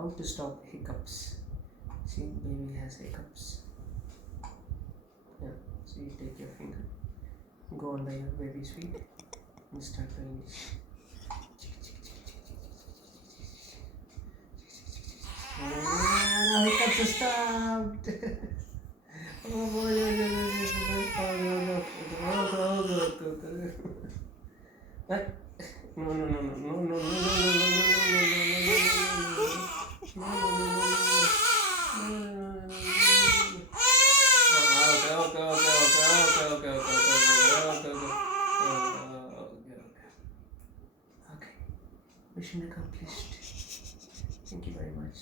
How to stop hiccups. See, baby has hiccups. Yeah. So you take your finger, go under your baby's feet, and start doing it. And the hiccups are stopped. Oh boy, what? No, no, no, no, no, no, no, no, no, no, no, no, no, no, no, okay. Mission accomplished. Thank you very much.